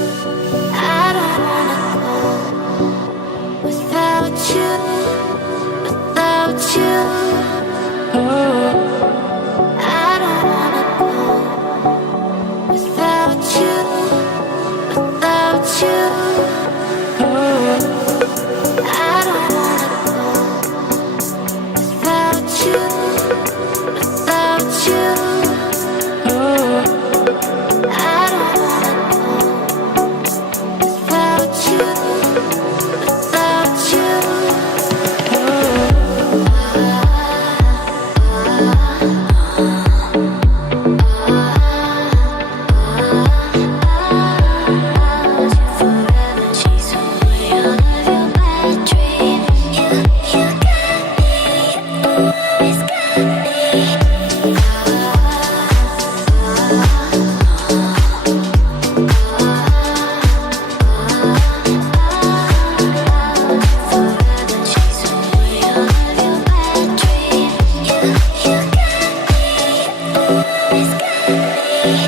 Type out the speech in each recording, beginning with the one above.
I don't wanna go without you, without you. I don't wanna go without you, without you. I don't wanna go without you, without you. I don't wanna go without you, without you. Forever chase away all of your bad dreams. You got me, always got me. Forever chase away all of your bad dreams. You got me, always got me.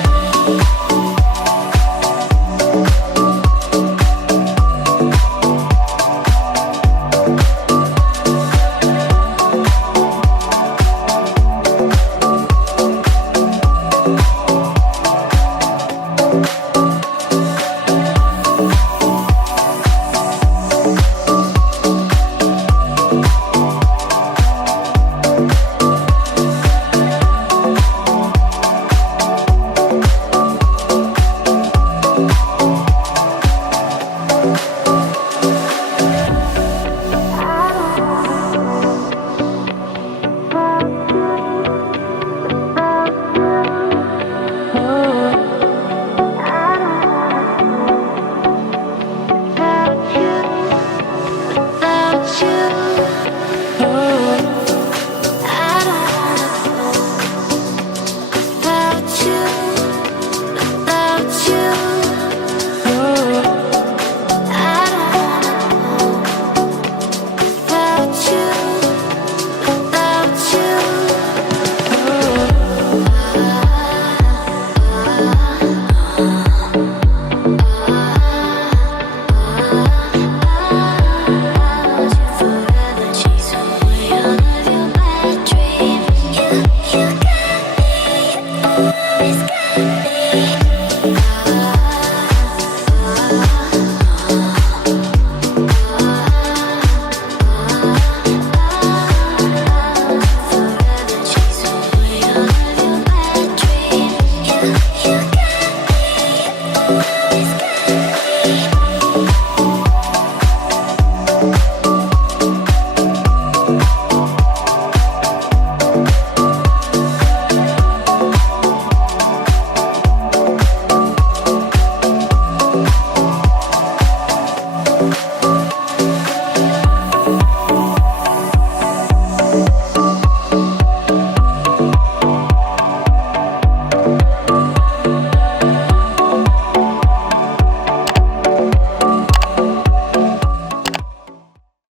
Forever chase away all of your bad dreams. You got me, always got me.